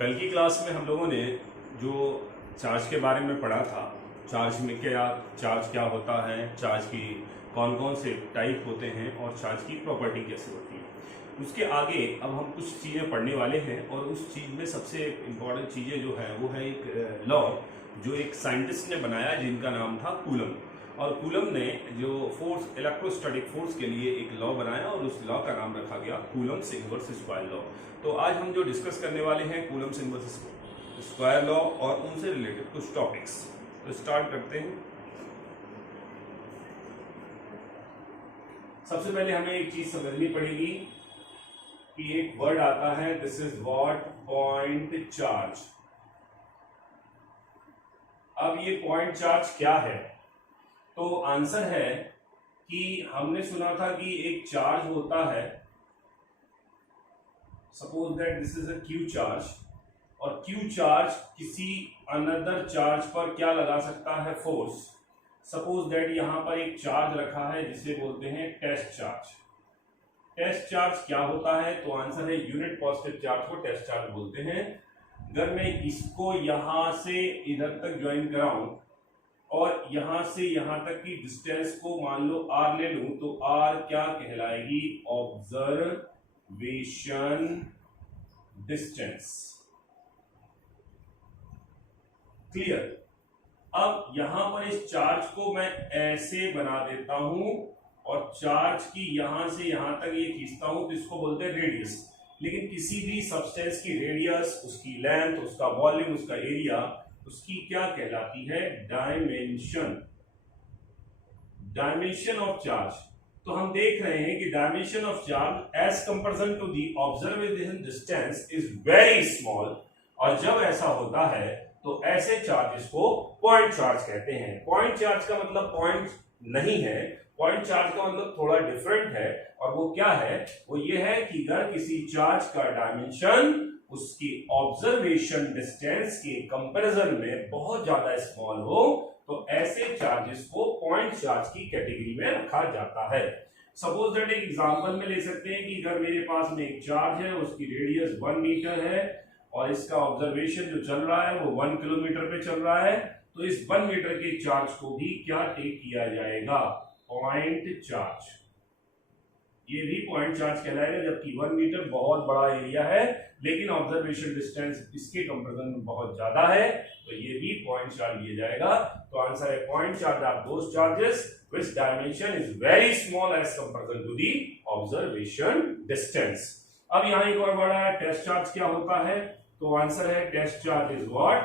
कल की क्लास में हम लोगों ने जो चार्ज के बारे में पढ़ा था, चार्ज में क्या होता है, चार्ज की कौन कौन से टाइप होते हैं और चार्ज की प्रॉपर्टी कैसे होती है। उसके आगे अब हम कुछ चीज़ें पढ़ने वाले हैं और उस चीज़ में सबसे इम्पोर्टेंट चीज़ें जो है वो है एक लॉ जो एक साइंटिस्ट ने बनाया जिनका नाम था कूलम। और कूलम ने जो फोर्स, इलेक्ट्रोस्टैटिक फोर्स के लिए एक लॉ बनाया और उस लॉ का नाम रखा गया कूलम्स इनवर्स स्क्वायर लॉ। तो आज हम जो डिस्कस करने वाले हैं कूलम्स इनवर्स स्क्वायर लॉ और उनसे रिलेटेड कुछ टॉपिक्स। तो स्टार्ट करते हैं। सबसे पहले हमें एक चीज समझनी पड़ेगी कि एक वर्ड आता है, this is what point charge. अब ये पॉइंट चार्ज क्या है? तो आंसर है कि हमने सुना था कि एक चार्ज होता है, suppose that this is a Q charge, और क्यू चार्ज किसी अनदर चार्ज पर क्या लगा सकता है? फोर्स। सपोज दैट यहां पर एक चार्ज रखा है जिसे बोलते हैं टेस्ट चार्ज। टेस्ट चार्ज क्या होता है? तो आंसर है यूनिट पॉजिटिव चार्ज को टेस्ट चार्ज बोलते हैं। अगर मैं इसको यहां से इधर तक ज्वाइन कराऊं और यहां से यहां तक की डिस्टेंस को मान लो r ले लूं, तो r क्या कहलाएगी? Observation distance. क्लियर? अब यहां पर इस चार्ज को मैं ऐसे बना देता हूं और चार्ज की यहां से यहां तक ये खींचता हूं, तो इसको बोलते हैं रेडियस। लेकिन किसी भी सब्सटेंस की रेडियस, उसकी लेंथ, उसका वॉल्यूम, उसका एरिया, उसकी क्या कहलाती है? डायमेंशन। Dimension of charge. तो हम देख रहे हैं कि dimension of charge as comparison to the observation distance is very small. और जब ऐसा होता है तो ऐसे चार्जेस को पॉइंट चार्ज कहते हैं। पॉइंट चार्ज का मतलब पॉइंट नहीं है, पॉइंट चार्ज का मतलब थोड़ा डिफरेंट है। और वो क्या है? वो ये है कि अगर किसी चार्ज का डायमेंशन उसकी ऑब्जर्वेशन डिस्टेंस के कंपैरिजन में बहुत ज्यादा स्मॉल हो, तो ऐसे चार्जेस को पॉइंट चार्ज की कैटेगरी में रखा जाता है। सपोज दैट एक एग्जांपल में ले सकते हैं कि अगर मेरे पास में एक चार्ज है, उसकी रेडियस 1 मीटर है और इसका ऑब्जर्वेशन जो चल रहा है वो 1 किलोमीटर पे चल रहा है, तो इस 1 मीटर के चार्ज को भी क्या टेक किया जाएगा? Point charge. ये भी पॉइंट चार्ज कहलाएगा, जबकि 1 मीटर बहुत बड़ा एरिया है लेकिन ऑब्जर्वेशन डिस्टेंस इसके कंपैरिजन में बहुत ज्यादा है, तो ये भी पॉइंट चार्ज लिया जाएगा। तो आंसर है point charge are those charges which dimension is very small as comparison to the observation distance. अब यहां एक और वर्ड है टेस्ट चार्ज। क्या होता है? तो आंसर है test charge is what?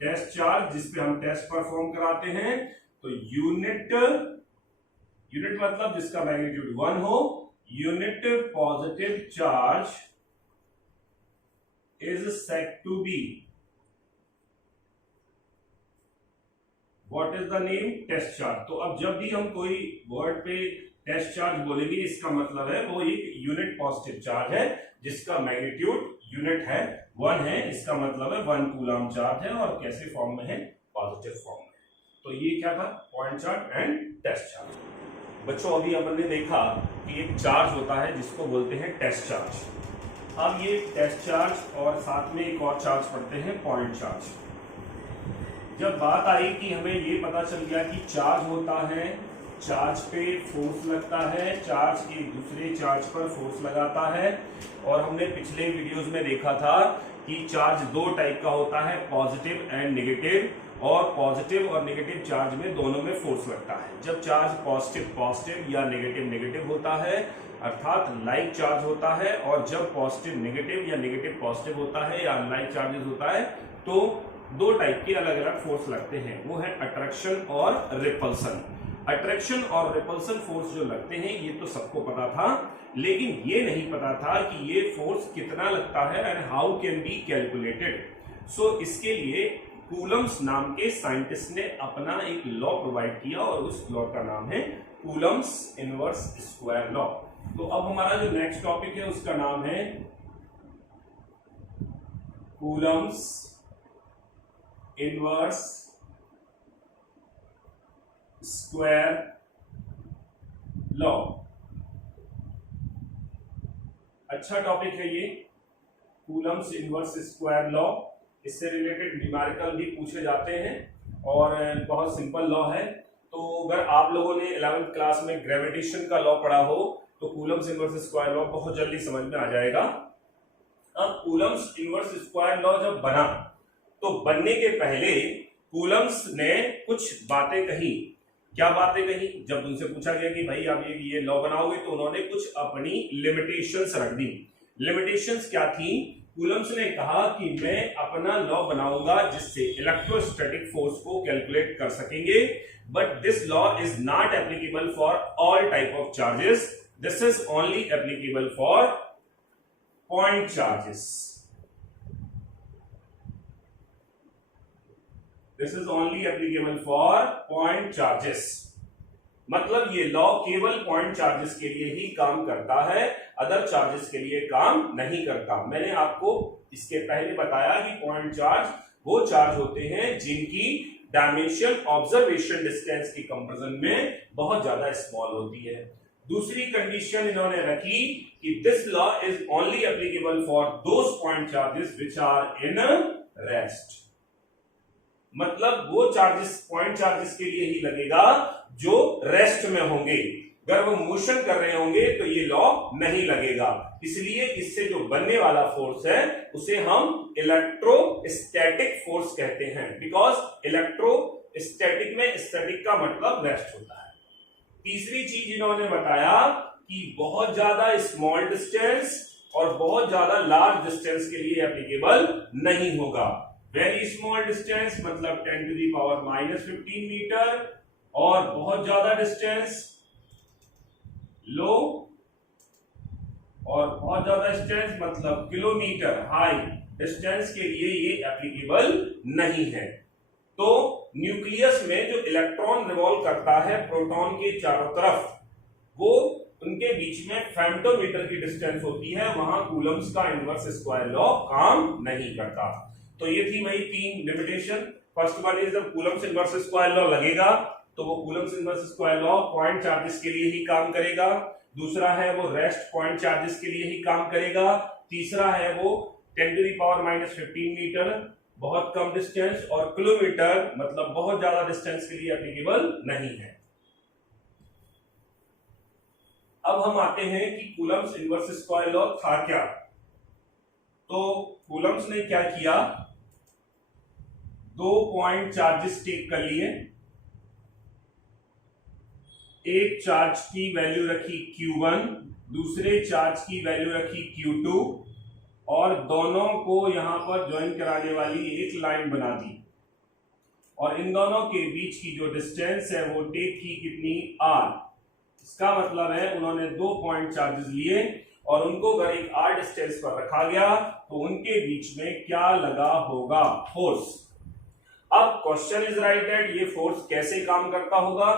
Test charge जिसपे हम टेस्ट परफॉर्म कराते हैं। तो यूनिट मतलब जिसका मैग्नीट्यूड 1 हो, unit positive charge is said to be, what is the name? Test charge. तो अब जब भी हम कोई वर्ड पे टेस्ट चार्ज बोलेंगे, इसका मतलब है वो एक यूनिट पॉजिटिव चार्ज है जिसका मैग्नीट्यूड यूनिट है 1 है। इसका मतलब है 1 कूलम चार्ज है और कैसे फॉर्म में है? पॉजिटिव फॉर्म में। तो ये क्या था? Point charge and test charge. बच्चों अभी अपन ने देखा कि एक चार्ज होता है जिसको बोलते हैं टेस्ट चार्ज। अब ये टेस्ट चार्ज और साथ में एक और चार्ज पढ़ते हैं पॉइंट चार्ज। जब बात आई कि हमें ये पता चल गया कि चार्ज होता है, चार्ज पे फोर्स लगता है, चार्ज एक दूसरे चार्ज पर फोर्स लगाता है, और हमने पिछले वीडियोस में देखा था कि चार्ज दो टाइप का होता है, पॉजिटिव एंड नेगेटिव। और पॉजिटिव और नेगेटिव चार्ज में दोनों में फोर्स लगता है। जब चार्ज पॉजिटिव या नेगेटिव होता है अर्थात लाइक चार्ज होता है, और जब पॉजिटिव नेगेटिव या नेगेटिव पॉजिटिव होता है या अनलाइक चार्जेस होता है, तो दो टाइप के अलग अलग फोर्स लगते हैं। वो है अट्रैक्शन और रिपल्सन। अट्रैक्शन और रिपल्सन फोर्स जो लगते हैं ये तो सबको पता था, लेकिन ये नहीं पता था कि ये फोर्स कितना लगता है and how can be calculated. So इसके लिए कूलम्स नाम के साइंटिस्ट ने अपना एक लॉ प्रोवाइड किया और उस लॉ का नाम है कूलम्स इनवर्स स्क्वायर लॉ। तो अब हमारा जो नेक्स्ट टॉपिक है उसका नाम है कूलम्स इनवर्स स्क्वायर लॉ। अच्छा टॉपिक है ये। Coulomb's inverse square law. इससे रिलेटेड न्यूमेरिकल भी पूछे जाते हैं और बहुत सिंपल लॉ है। तो अगर आप लोगों ने 11th क्लास में ग्रेविटेशन का लॉ पढ़ा हो तो कूलम्स इनवर्स स्क्वायर लॉ बहुत जल्दी समझ में आ जाएगा। अब कूलम्स इनवर्स स्क्वायर लॉ जब बना तो बनने के पहले कूलम्स ने कुछ बातें कही। क्या बातें कही? जब उनसे पूछा गया कि भाई आप ये लॉ बनाओगे तो उन्होंने कुछ अपनी लिमिटेशंस रख दी। लिमिटेशंस क्या थी? कूलम्स ने कहा कि मैं अपना लॉ बनाऊंगा जिससे इलेक्ट्रोस्टैटिक फोर्स को कैलकुलेट कर सकेंगे, but this law is not applicable for all type of charges, this is only applicable for point charges. This is only applicable for point charges. मतलब ये लॉ केवल पॉइंट चार्जेस के लिए ही काम करता है, अदर चार्जेस के लिए काम नहीं करता। मैंने आपको इसके पहले बताया कि पॉइंट चार्ज वो चार्ज होते हैं जिनकी डायमेंशन ऑब्जर्वेशन डिस्टेंस की कंपैरिजन में बहुत ज्यादा स्मॉल होती है। दूसरी कंडीशन इन्होंने रखी कि this law is only applicable for those point charges which are in rest. मतलब वो चार्जेस पॉइंट चार्जेस के लिए ही लगेगा जो रेस्ट में होंगे, अगर वो मोशन कर रहे होंगे तो ये लॉ नहीं लगेगा। इसलिए इससे जो बनने वाला फोर्स है उसे हम इलेक्ट्रोस्टैटिक फोर्स कहते हैं, बिकॉज इलेक्ट्रोस्टैटिक में स्टैटिक का मतलब रेस्ट होता है। तीसरी चीज इन्होंने बताया कि बहुत ज्यादा स्मॉल डिस्टेंस और बहुत ज्यादा लार्ज डिस्टेंस के लिए एप्लीकेबल नहीं होगा। वेरी स्मॉल डिस्टेंस मतलब 10 to the power -15 मीटर, और बहुत ज्यादा डिस्टेंस लो और बहुत ज्यादा डिस्टेंस मतलब किलोमीटर हाई डिस्टेंस के लिए ये एप्लीकेबल नहीं है। तो न्यूक्लियस में जो इलेक्ट्रॉन रिवॉल्व करता है प्रोटॉन के चारों तरफ, वो उनके बीच में फेम्टोमीटर की डिस्टेंस होती है, वहां कूलम्स का इनवर्स स्क्वायर लॉ काम नहीं करता। तो ये थी वही 3 लिमिटेशन। फर्स्ट वन इज जब कूलम्स इनवर्स स्क्वायर लॉ लगेगा तो वो Coulomb's inverse square law point charges के लिए ही काम करेगा। दूसरा है वो रेस्ट पॉइंट चार्जेस के लिए ही काम करेगा। तीसरा है वो 10 to the power -15 मीटर बहुत कम डिस्टेंस, और किलोमीटर मतलब बहुत ज्यादा डिस्टेंस के लिए एप्लीकेबल नहीं है। अब हम आते हैं कि कूलम्स इनवर्स स्क्वायर लॉ था क्या। तो कूलम्स ने क्या किया, 2 पॉइंट चार्जेस टेक कर लिए, एक चार्ज की वैल्यू रखी Q1, दूसरे चार्ज की वैल्यू रखी Q2, और दोनों को यहां पर ज्वाइन कराने वाली एक लाइन बना दी, और इन दोनों के बीच की जो डिस्टेंस है वो टेक की कितनी R। इसका मतलब है उन्होंने 2 पॉइंट चार्जेस लिए और उनको अगर एक R डिस्टेंस पर रखा गया तो उनके बीच में क्या लगा होगा, फोर्स। अब क्वेश्चन इज राइट दैट ये फोर्स कैसे काम करता होगा।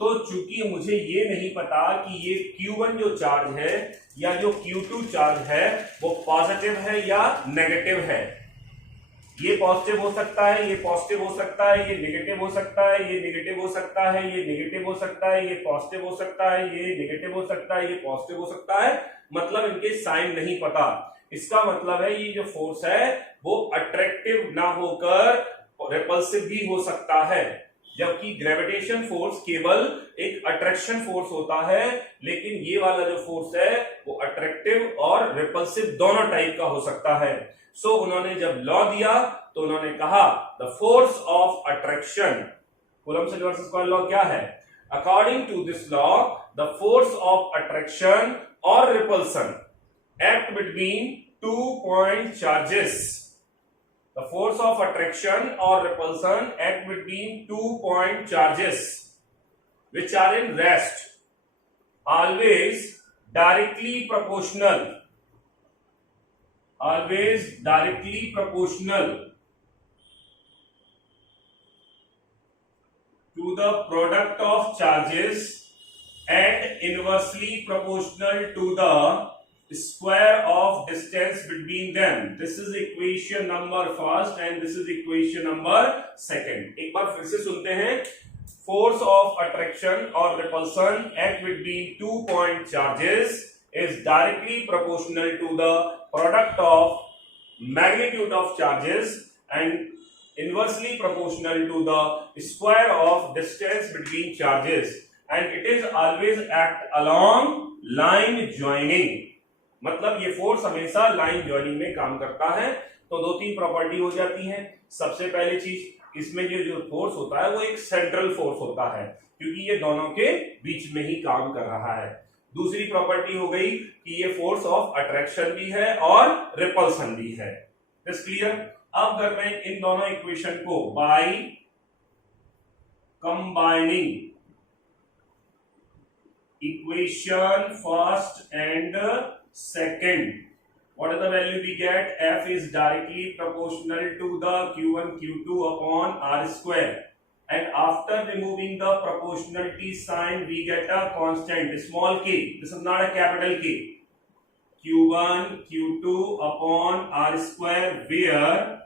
तो चूंकि मुझे ये नहीं पता कि ये Q1 जो चार्ज है या जो Q2 चार्ज है वो पॉजिटिव है या नेगेटिव है। ये पॉजिटिव हो सकता है, ये पॉजिटिव हो सकता है, ये नेगेटिव हो सकता है, ये नेगेटिव हो सकता है, ये नेगेटिव हो सकता है, ये पॉजिटिव हो सकता है, ये नेगेटिव हो सकता है, ये पॉजिटिव हो सकता है। मतलब इनके साइन नहीं पता। इसका मतलब है ये जो फोर्स है वो अट्रैक्टिव ना होकर रिपल्सिव भी हो सकता है, जबकि ग्रेविटेशन फोर्स केवल एक अट्रैक्शन फोर्स होता है, लेकिन ये वाला जो फोर्स है वो अट्रैक्टिव और रिपल्सिव दोनों टाइप का हो सकता है। सो उन्होंने जब लॉ दिया तो उन्होंने कहा the force of attraction, Coulomb's inverse square law क्या है, according to this law the force of attraction और repulsion act between 2 point charges. The force of attraction or repulsion act between 2 point charges which are in rest, always directly proportional, always directly proportional to the product of charges and inversely proportional to the square of distance between them. This is equation number first and this is equation number second. एक बार फिर से सुनते हैं। Force of attraction or repulsion act between 2 point charges is directly proportional to the product of magnitude of charges and inversely proportional to the square of distance between charges and it is always act along line joining। मतलब ये force हमेशा line joining में काम करता है। तो दो तीन प्रॉपर्टी हो जाती है। सबसे पहले चीज इसमें जो फोर्स होता है वो एक सेंट्रल फोर्स होता है क्योंकि ये दोनों के बीच में ही काम कर रहा है। दूसरी प्रॉपर्टी हो गई कि ये फोर्स ऑफ अट्रैक्शन भी है और रिपल्सन भी है। Is clear? अब अगर मैं इन दोनों इक्वेशन को by combining equation first and second, what is the value we get? F is directly proportional to the Q1 Q2 upon R square and after removing the proportionality sign we get a constant small k, this is not a capital K, Q1 Q2 upon R square where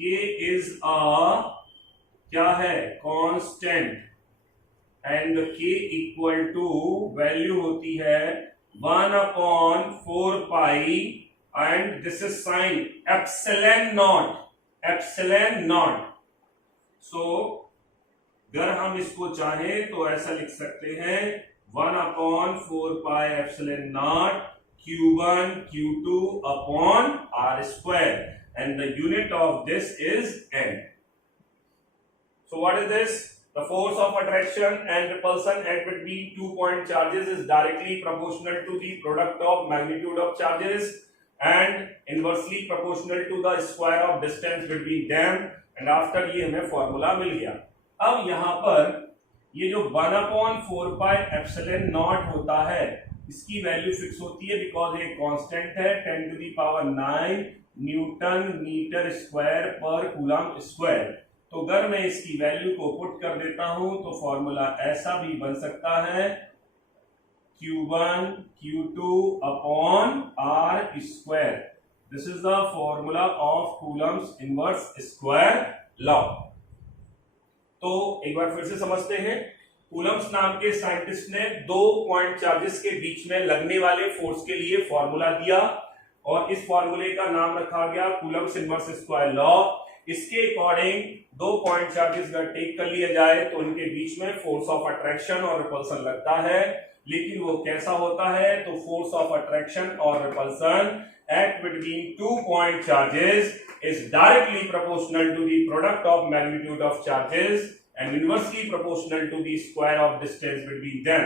K is a क्या है constant and K equal to value होती है 1 upon 4 pi and this is sign epsilon naught। so अगर हम इसको चाहें तो ऐसा लिख सकते हैं 1 upon 4 pi epsilon naught Q1 Q2 upon R square and the unit of this is N। so what is this? The force of attraction and repulsion at between 2 point charges is directly proportional to the product of magnitude of charges and inversely proportional to the square of distance between them and after ये हमें formula मिल गया। अब यहाँ पर ये जो 1 upon 4 pi epsilon naught होता है इसकी वैल्यू फिक्स होती है बिकॉज ये कांस्टेंट है 10 to the power 9 newton metre square पर कूलम स्क्वायर। तो अगर मैं इसकी वैल्यू को पुट कर देता हूं तो फॉर्मूला ऐसा भी बन सकता है Q1 Q2 upon R square. This is the formula of Coulomb's inverse square law. तो एक बार फिर से समझते हैं। कूलम्स नाम के साइंटिस्ट ने दो पॉइंट चार्जेस के बीच में लगने वाले फोर्स के लिए फॉर्मूला दिया और इस फॉर्मूले का नाम रखा गया कूलम्स इनवर्स स्क्वायर लॉ। इसके अकॉर्डिंग दो पॉइंट चार्जेस अगर टेक कर लिया जाए तो उनके बीच में फोर्स ऑफ अट्रैक्शन और रिपल्सन लगता है, लेकिन वो कैसा होता है? तो फोर्स ऑफ अट्रैक्शन और repulsion at between 2 point charges is directly proportional to the product of magnitude of charges and inversely proportional to the square of distance between them.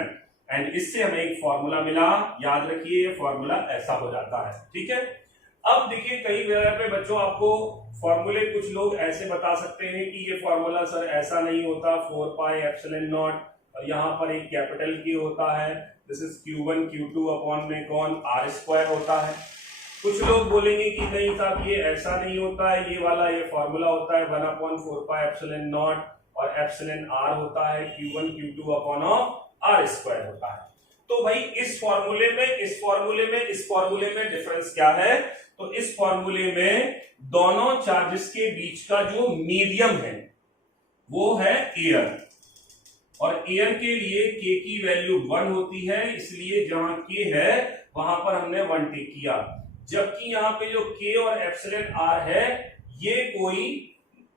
And इससे हमें एक फॉर्मूला मिला, याद रखिए ये फॉर्मूला ऐसा हो जाता है। ठीक है। अब देखिए कई जगह पे बच्चों आपको फॉर्मूले कुछ लोग ऐसे बता सकते हैं कि ये फॉर्मूला सर ऐसा नहीं होता 4 पाई एप्सिलॉन नॉट और यहाँ पर एक कैपिटल की होता है, this is Q1 Q2 upon में कौन R स्क्वायर होता है। कुछ लोग बोलेंगे कि नहीं साहब ये ऐसा नहीं होता है, ये वाला ये फॉर्मूला होता है 1 अपॉन 4 पाई एप्सिलॉन नॉट और एप्सिलॉन R होता है Q1 Q2 upon R square होता है। तो भाई इस फॉर्मूले में इस फॉर्मूले में डिफरेंस क्या है? तो इस फॉर्मूले में दोनों चार्जेस के बीच का जो मीडियम है वो है एयर और एयर के लिए के की वैल्यू 1 होती है, इसलिए जहां के है वहां पर हमने 1 टेक किया। जबकि यहाँ पे जो के और एप्सिलॉन आर है ये कोई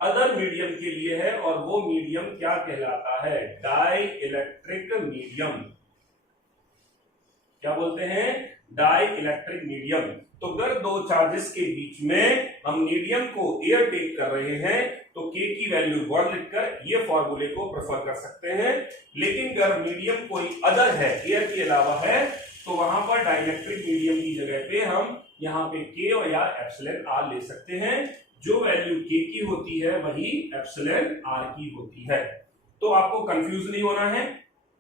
अदर मीडियम के लिए है और वो मीडियम क्या कहलाता है? Dielectric medium. क्या बोलते हैं? Dielectric medium. तो अगर दो चार्जेस के बीच में हम मीडियम को एयर टेक कर रहे हैं तो के की वैल्यू 1 लिखकर ये फॉर्मूले को प्रेफर कर सकते हैं। लेकिन अगर मीडियम कोई अदर है, एयर के अलावा है, तो वहां पर डाइलेक्ट्रिक मीडियम की जगह पे हम यहाँ पे के और या एप्सिलॉन आर ले सकते हैं। जो वैल्यू के की होती है वही एप्सिलॉन आर की होती है। तो आपको कंफ्यूज नहीं होना है,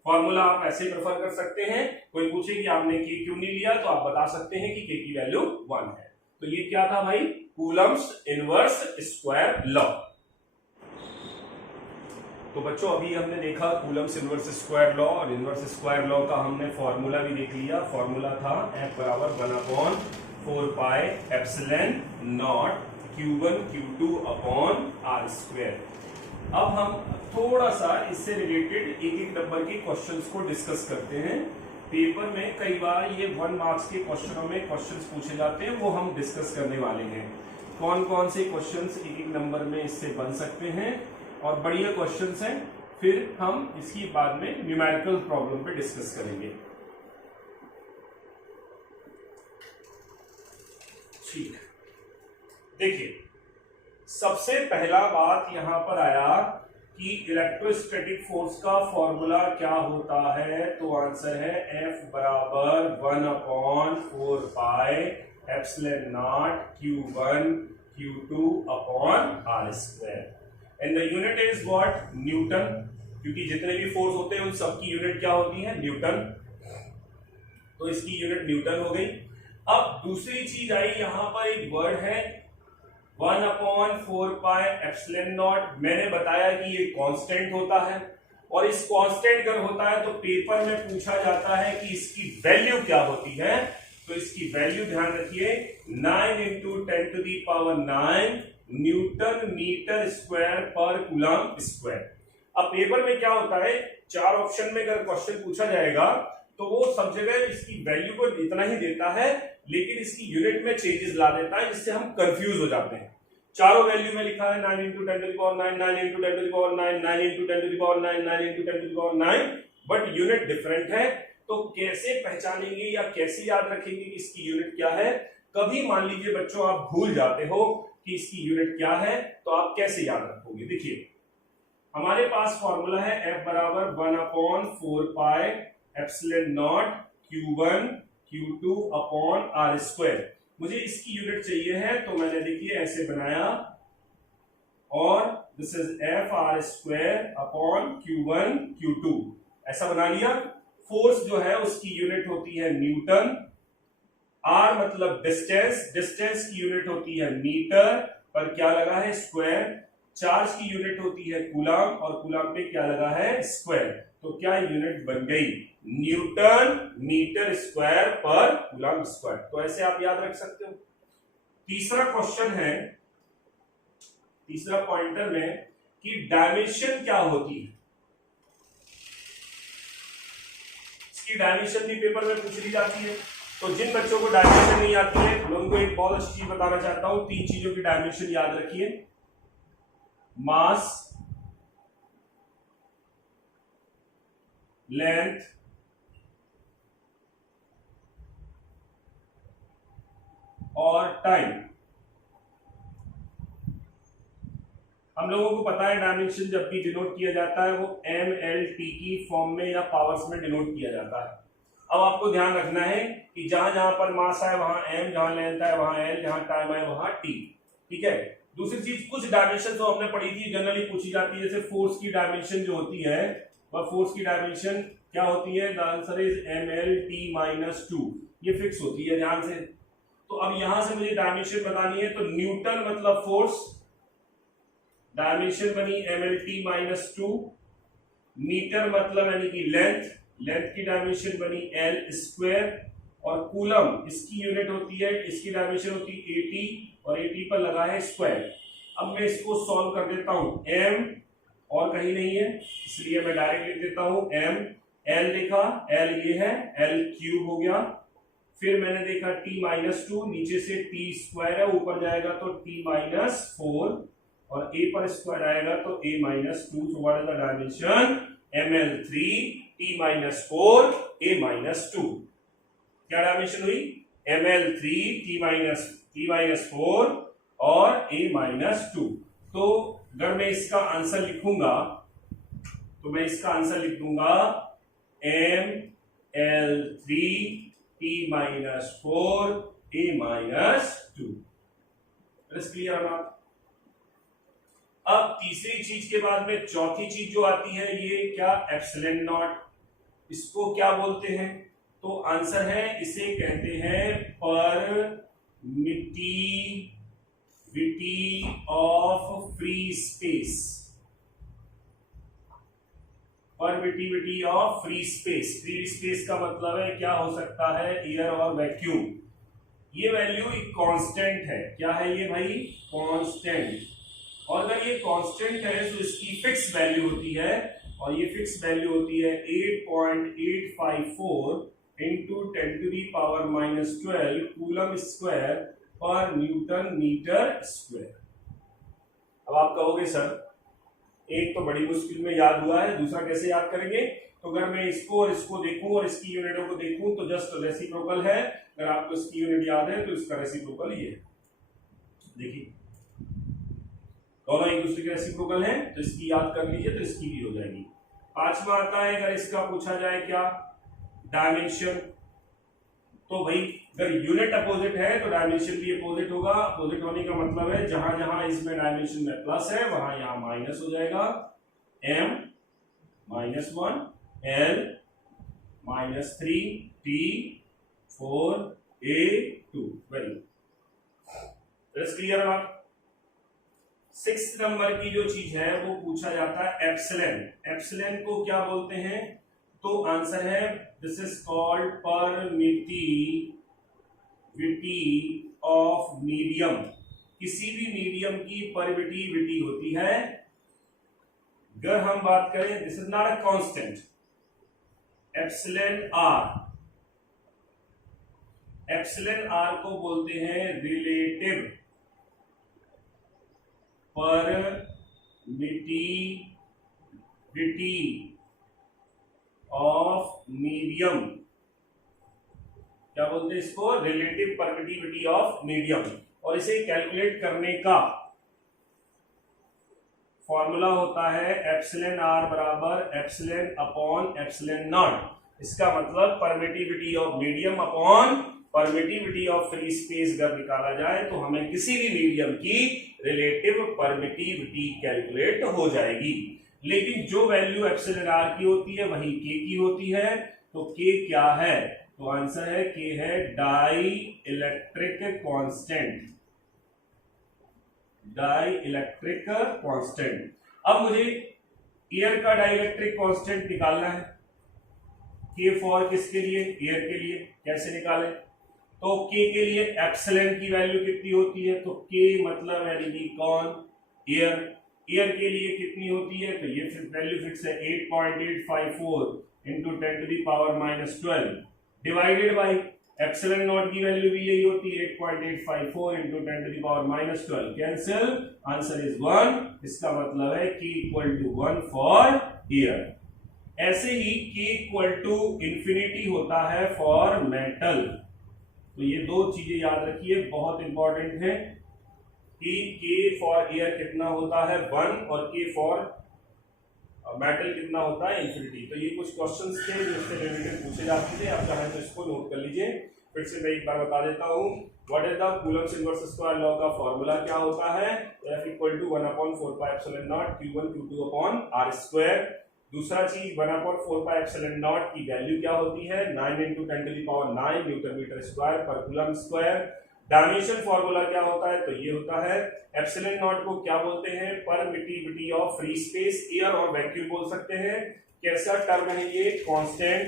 फॉर्मूला आप ऐसे प्रेफर कर सकते हैं। कोई पूछे कि आपने के क्यों नहीं लिया तो आप बता सकते हैं कि के की वैल्यू 1 है। तो ये क्या था भाई? Coulomb's inverse square law. तो बच्चों अभी हमने देखा कूलम्स इनवर्स स्क्वायर लॉ और इनवर्स स्क्वायर लॉ का हमने फॉर्मूला भी देख लिया। फॉर्मूला था F बराबर 1 upon 4 pi epsilon not Q1 Q2 upon R square. अब हम थोड़ा सा इससे रिलेटेड एक एक नंबर के क्वेश्चंस को डिस्कस करते हैं। पेपर में कई बार ये 1 मार्क्स के क्वेश्चनों में क्वेश्चंस पूछे जाते हैं, वो हम डिस्कस करने वाले हैं। कौन कौन से क्वेश्चंस एक एक नंबर में इससे बन सकते हैं और बढ़िया क्वेश्चंस हैं। फिर हम इसकी बाद में न्यूमेरिकल प्रॉब्लम पे डिस्कस करेंगे। ठीक, देखिए सबसे पहला बात यहां पर आया कि इलेक्ट्रोस्टैटिक फोर्स का फॉर्मूला क्या होता है, तो आंसर है F बराबर 1/4 pi epsilon not Q1 Q2 upon R²। And the unit is what, Newton, क्योंकि जितने भी फोर्स होते हैं उन सबकी यूनिट क्या होती है, न्यूटन, तो इसकी यूनिट न्यूटन हो गई। अब दूसरी चीज आई, यहां पर एक वर्ड है 1/4 पाई एप्सिलॉन नॉट। मैंने बताया कि ये कांस्टेंट होता है, और इस कांस्टेंट अगर होता है तो पेपर में पूछा जाता है कि इसकी वैल्यू क्या होती है। तो इसकी वैल्यू ध्यान रखिए 9 × 10⁹ न्यूटन मीटर स्क्वायर पर कूलम स्क्वायर। अब पेपर में क्या होता है, 4 ऑप्शन में अगर क्वेश्चन पूछा जाएगा तो वो सब जगह इसकी वैल्यू को इतना ही देता है, लेकिन इसकी यूनिट में चेंजेस ला देता है, जिससे हम कंफ्यूज हो जाते हैं। चारों वैल्यू में लिखा है 9 × 10⁹ 9 × 10⁹ 9 × 10⁹ 9 × 10⁹ बट यूनिट डिफरेंट है। तो कैसे पहचानेंगे या कैसे याद रखेंगे कि इसकी यूनिट क्या है। कभी मान लीजिए बच्चों आप भूल जाते हो कि इसकी यूनिट क्या है, तो आप कैसे याद रखोगे। देखिए हमारे पास फॉर्मूला है F बराबर 1/4 pi epsilon not Q1 Q2 upon R²। मुझे इसकी यूनिट चाहिए है, तो मैंने देखिए ऐसे बनाया, और this is F R² upon Q1 Q2, ऐसा बना लिया। फोर्स जो है उसकी यूनिट होती है न्यूटन, R मतलब डिस्टेंस, डिस्टेंस की यूनिट होती है मीटर, पर क्या लगा है, स्क्वायर। चार्ज की यूनिट होती है कूलम, और कूलम पे क्या लगा है, स्क्वायर। तो क्या यूनिट बन गई, न्यूटन मीटर स्क्वायर पर कूलम स्क्वायर। तो ऐसे आप याद रख सकते हो। तीसरा क्वेश्चन है, तीसरा पॉइंटर में, कि डायमेंशन क्या होती है। इसकी डायमेंशन भी पेपर में पूछ ली जाती है। तो जिन बच्चों को डायमेंशन नहीं आती है, मैं उनको एक बहुत अच्छी चीज बताना चाहता हूं। 3 चीजों की डायमेंशन याद रखिए, मास, लेंथ, और टाइम। हम लोगों को पता है डायमेंशन जब भी डिनोट किया जाता है वो MLT की फॉर्म में या पावर्स में डिनोट किया जाता है। अब आपको ध्यान रखना है कि जहां जहां पर मास है वहां m, जहां लेंथ है वहां l, जहां टाइम है वहां t। ठीक है। दूसरी चीज, कुछ डायमेंशन तो हमने पढ़ी थी, जनरली पूछी जाती है, जैसे फोर्स की डायमेंशन जो होती है, वह फोर्स की डायमेंशन क्या होती है, द आंसर इज MLT-2। ये फिक्स होती है, ध्यान से। तो अब यहां से मुझे डायमेंशन बतानी है, तो न्यूटन मतलब फोर्स, डायमेंशन बनी MLT-2, मीटर मतलब यानी कि लेंथ, लेंथ की डायमेंशन बनी L², और कूलम इसकी यूनिट होती है, इसकी डायमेंशन होती है 80, और 80 पर लगा है स्क्वायर। अब मैं इसको सॉल्व कर देता हूं, m और कहीं नहीं है इसलिए मैं डायरेक्ट लिख देता हूं m, l लिखा, l ये है, L³ हो गया। फिर मैंने देखा T-2, नीचे से T² है, ऊपर जाएगा तो T-4, और a पर स्क्वायर आएगा तो a-2। So what is the dimension, ML3 T-4 a-2। क्या डायमेंशन हुई, ML3 T-4 और a-2। तो अगर मैं इसका आंसर लिखूंगा तो मैं इसका आंसर लिख दूंगा ML3 T-4 a-2। क्लियर ना। अब तीसरी चीज के बाद में चौथी चीज जो आती है, ये क्या, एप्सिलॉन नॉट। इसको क्या बोलते हैं, तो आंसर है, इसे कहते हैं permittivity of free space. Permittivity of free space. Free space का मतलब है क्या हो सकता है, एयर और वैक्यूम। ये वैल्यू एक कांस्टेंट है, क्या है ये भाई, कांस्टेंट। और अगर ये कांस्टेंट है तो इसकी फिक्स वैल्यू होती है, और ये फिक्स वैल्यू होती है 8.854 इंटू 10⁻⁻12 कूलम स्क्वायर पर न्यूटन मीटर स्क्वायर। अब आप कहोगे सर एक तो बड़ी मुश्किल में याद हुआ है, दूसरा कैसे याद करेंगे? तो अगर मैं इसको और इसको देखूं और इसकी यूनिटों को देखूं तो जस्ट रेसिप्रोकल है। अगर आपको इसकी यूनिट याद है तो इसका रेसिप्रोकल ये है। देखिए दोनों एक दूसरे के रेसिप्रोकल हैं, तो इसकी याद कर लीजिए तो इसकी भी हो जाएगी। पांचवा आता है अगर इसका पूछा जाए क्या डायमेंशन, तो भाई अगर यूनिट अपोजिट है तो डायमेंशन भी अपोजिट होगा। अपोजिट होने का मतलब है जहां जहां इसमें डायमेंशन में प्लस है वहां यहां माइनस हो जाएगा। m -1 l -3 t 4 a 2। Very clear बात। 6 नंबर की जो चीज है वो पूछा जाता है एप्सिलॉन। एप्सिलॉन को क्या बोलते हैं? तो आंसर है this is called permittivity of medium. किसी भी मीडियम की परमिटिविटी होती है। अगर हम बात करें this is not a constant, epsilon R को बोलते हैं रिलेटिव परमिटिविटी ऑफ मीडियम। क्या बोलते हैं इसको? Relative permittivity of medium. और इसे कैलकुलेट करने का फॉर्मूला होता है एप्सिलॉन आर बराबर एप्सिलॉन अपॉन एप्सिलॉन नॉट। इसका मतलब permittivity of medium upon permittivity of free space अगर निकाला जाए तो हमें किसी भी मीडियम की रिलेटिव परमिटिविटी कैलकुलेट हो जाएगी। लेकिन जो वैल्यू एप्सिलॉन आर की होती है वही के की होती है। तो के क्या है? तो आंसर है के है dielectric constant. Dielectric constant. अब मुझे एयर का डाई इलेक्ट्रिक कांस्टेंट निकालना है। के फॉर किसके लिए? एयर के लिए। कैसे निकालें? तो के के लिए एप्सिलॉन की वैल्यू कितनी होती है? तो के मतलब यानी कौन? एयर। एयर के लिए कितनी होती है? तो ये वैल्यू फिक्स है 8.854 into 10⁻⁻12 divided by epsilon not की वैल्यू भी यही होती है 8.854 इंटू 10⁻⁻12। Cancel, answer is 1। इसका मतलब है k equal to 1 for air. ऐसे ही k इक्वल टू इंफिनिटी होता है फॉर मेटल। तो ये दो चीजें याद रखिए, बहुत इंपॉर्टेंट है कि k फॉर एयर कितना होता है 1 और k फॉर मेटल कितना होता है इंफिनिटी। तो ये कुछ क्वेश्चंस थे जो इससे रिलेटेड पूछे जाते थे। आप चाहें तो इसको नोट कर लीजिए। फिर से मैं एक बार बता देता हूँ what is the Coulomb's inverse square law का फॉर्मूला क्या होता है। F equal to 1/4πε0 Q1 Q2 upon R square. दूसरा चीज 1/4πε0 की वैल्यू क्या होती है 9 × 10⁹ न्यूटन मीटर स्क्वायर पर कूलम स्क्वायर। डायमेंशन फॉर्मूला क्या होता है? तो ये होता है एप्सिलॉन नॉट को क्या बोलते हैं? Permittivity of free space, air और वैक्यूम बोल सकते हैं। कैसा टर्म है ये? कांस्टेंट।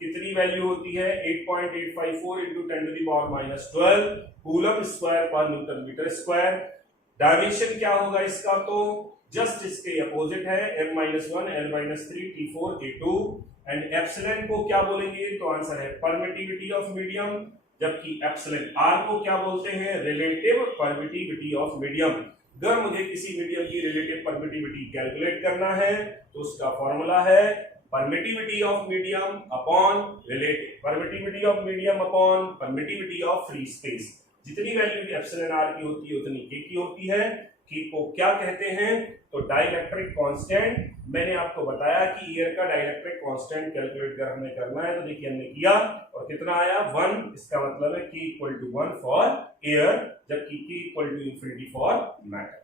कितनी वैल्यू होती है 8.854 इंटू 10⁻⁻12 कूलम स्क्वायर पर न्यूटन मीटर स्क्वायर। डायमेंशन क्या होगा इसका? तो जस्ट इसके अपोजिट है m-1 l-3 t4 a2। And epsilon को क्या बोलेंगे? तो आंसर है परमिटिविटी ऑफ मीडियम, जबकि एप्सिलॉन आर को क्या बोलते हैं? Relative permittivity of medium. अगर मुझे किसी मीडियम की रिलेटिव परमिटिविटी कैलकुलेट करना है तो उसका फॉर्मूला है permittivity of medium upon relative permittivity of medium upon permittivity of free space. जितनी वैल्यू एप्सिलॉन आर की होती है उतनी के की होती है। के को क्या कहते हैं? तो डाइलेक्ट्रिक कांस्टेंट। मैंने आपको बताया कि एयर का डाइलेक्ट्रिक कांस्टेंट कैलकुलेट कर हमें करना है, तो देखिए हमने किया और कितना आया 1। इसका मतलब है k equal to 1 for air, जबकि k equal to infinity for matter.